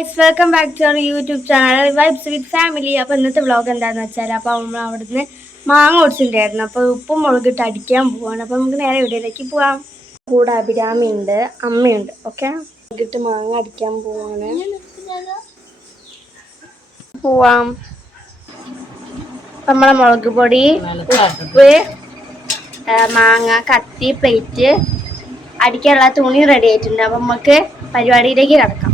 Guys, welcome back to our YouTube channel vibes with family. അപ്പോൾ ഇന്നത്തെ vlog എന്താണെന്ന് വെച്ചാൽ, അപ്പോൾ നമ്മൾ അവിടുന്ന് മാങ്ങ ഓടിച്ചിട്ടുണ്ടായിരുന്നു. അപ്പോൾ ഉപ്പും മുളകിട്ട് അടിക്കാൻ പോവാണ്. അപ്പോൾ നമുക്ക് നേരെ വീഡിയോയിലേക്ക് പോവാം. കൂടെ അഭിരാമി ഉണ്ട്, അമ്മയുണ്ട്. ഓക്കെ, മുളകിട്ട് മാങ്ങ അടിക്കാൻ പോവാണ്. പോവാം. നമ്മളെ മുളക് പൊടി, ഉപ്പ്, മാങ്ങ, കത്തി, പ്ലേറ്റ്, അടിക്കാനുള്ള തുണി റെഡി ആയിട്ടുണ്ട്. അപ്പം നമുക്ക് പരിപാടിയിലേക്ക് കിടക്കാം.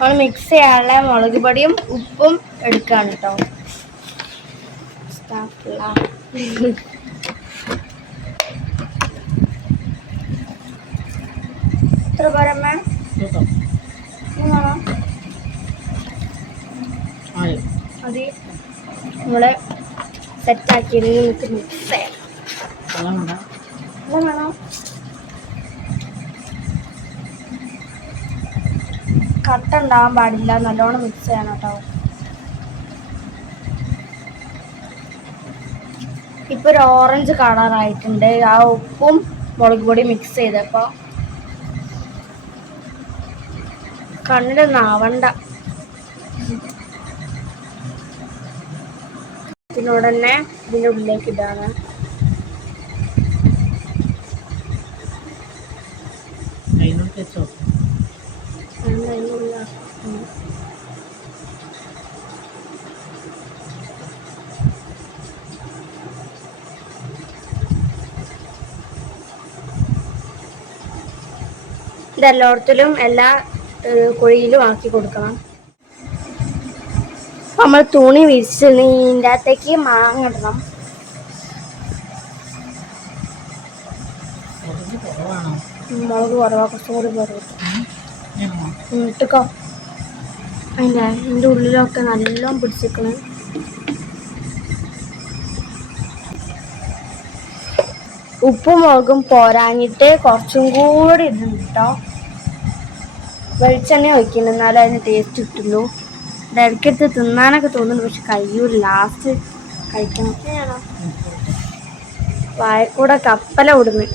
നമ്മൾ മിക്സ് ചെയ്യാനുള്ള മുളക് പൊടിയും ഉപ്പും എടുക്കാണ് കേട്ടോ. എത്ര പോരമ്മ? അത് നമ്മള് സെറ്റാക്കി നമുക്ക് മിക്സ് ചെയ്യാം. വേണോ? കട്ട ഉണ്ടാവാൻ പാടില്ല, നല്ലോണം മിക്സ് ചെയ്യണം കേട്ടോ. ഇപ്പൊ ഒരു ഓറഞ്ച് കളറായിട്ടുണ്ട് ആ ഉപ്പും മുളക് പൊടി മിക്സ് ചെയ്തപ്പോ. കണ്ണിലൊന്നും ആവണ്ട. ഇതിനോട് തന്നെ ഇതിൻ്റെ ഉള്ളിലേക്ക് ഇടാണ്. ഇതെല്ലായിടത്തിലും എല്ലാ കുഴിയിലും ആക്കി കൊടുക്കണം. നമ്മൾ തുണി വിരിച്ച് ഇതിൻ്റെ അകത്തേക്ക് മാങ്ങ ഇടണം. മുളക് കുറവാ, കുറച്ചും കൂടി കുറവ് ഇട്ടോ. അതിൻ്റെ ഉള്ളിലൊക്കെ നല്ലോണം പിടിച്ചിരിക്കണം. ഉപ്പും മുളകും പോരാഞ്ഞിട്ട് കുറച്ചും കൂടി ഇടുന്നുണ്ട് കേട്ടോ. വെളിച്ചെണ്ണ ഒഴിക്കണം, എന്നാലും അതിന് ടേസ്റ്റ് കിട്ടുള്ളൂ. ഇടയ്ക്കെടുത്ത് തിന്നാനൊക്കെ തോന്നുന്നു, പക്ഷെ കഴിയൂല. ലാസ്റ്റ് കഴിക്കണം. വായക്കൂടെ കപ്പല വിടുന്നു.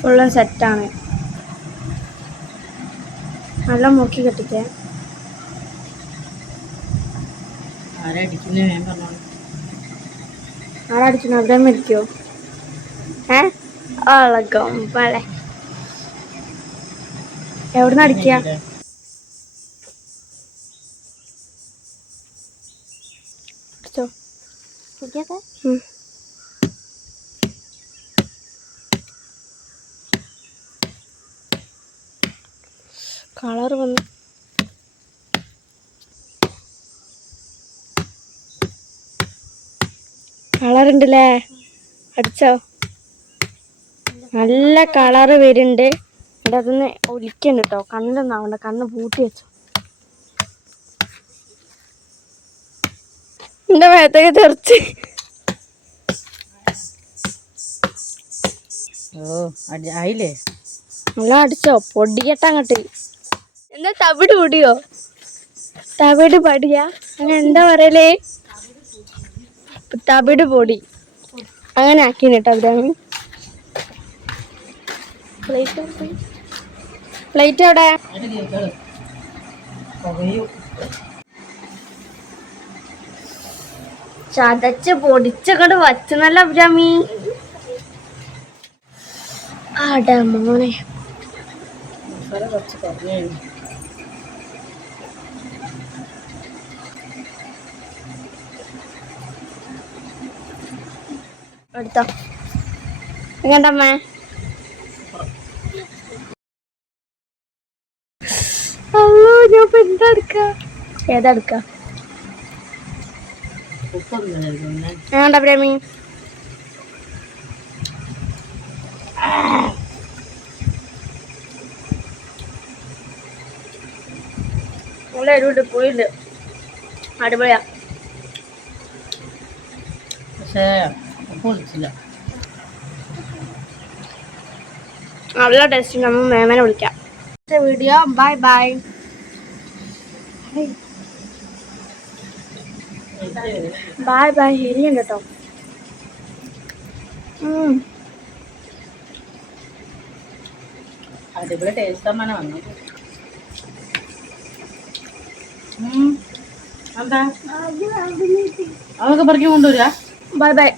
ഫുള്ളും സെറ്റാണ്. നല്ല മുക്കി കെട്ടിക്കേ. ആരടിക്കുന്നു? അവിടെ മരിക്കോ? ഓളെ എവിടുന്ന് അടിക്കുക? കളർ വന്നു. കളറുണ്ടല്ലേ? അടിച്ചോ? നല്ല കളറ് വരുന്നുണ്ട്. എൻ്റെ അതൊന്ന് ഒലിക്കണ്ട് കേട്ടോ. കണ്ണിലൊന്നും ആവണ്ട, കണ്ണ് പൂട്ടി വെച്ചോ. എൻ്റെ മേത്തൊക്കെ തെറിച്ച്. ആയില്ലേ? നല്ല അടിച്ചോ? പൊടിയട്ടാ അങ്ങോട്ട്. എന്താ തവിട് പൊടിയോ? തവിട് പടിയാ? അങ്ങനെ എന്താ പറയലേ? തവിട് പൊടി അങ്ങനെ ആക്കി കേട്ടോ. അവിടെ പ്ലേറ്റ് അവിടെ ചതച്ച് പൊടിച്ചങ്ങോട്ട് വച്ച് നല്ല അഭിരാമി. ആടാ മോനെ, എടുത്തോ. എങ്ങണ്ടമ്മേ? എന്താ എടുക്ക ഏതെടുക്ക വേണ്ട പ്രേമി നല്ല എരിവുണ്ട് പുളിയുണ്ട് അടിപൊളിയാ പക്ഷേ പൊളിച്ചില്ല. നല്ല ടേസ്റ്റ് നമ്മൾ മേമനെ വിളിക്കാം. Video bye bye. Bye bye എരിയുണ്ട് കേട്ടോ. അടിപൊളി ടേസ്റ്റ് അമ്മ വന്നു. എന്താ അതൊക്കെ പറിക്കാൻ കൊണ്ടുവരാ. Bye by.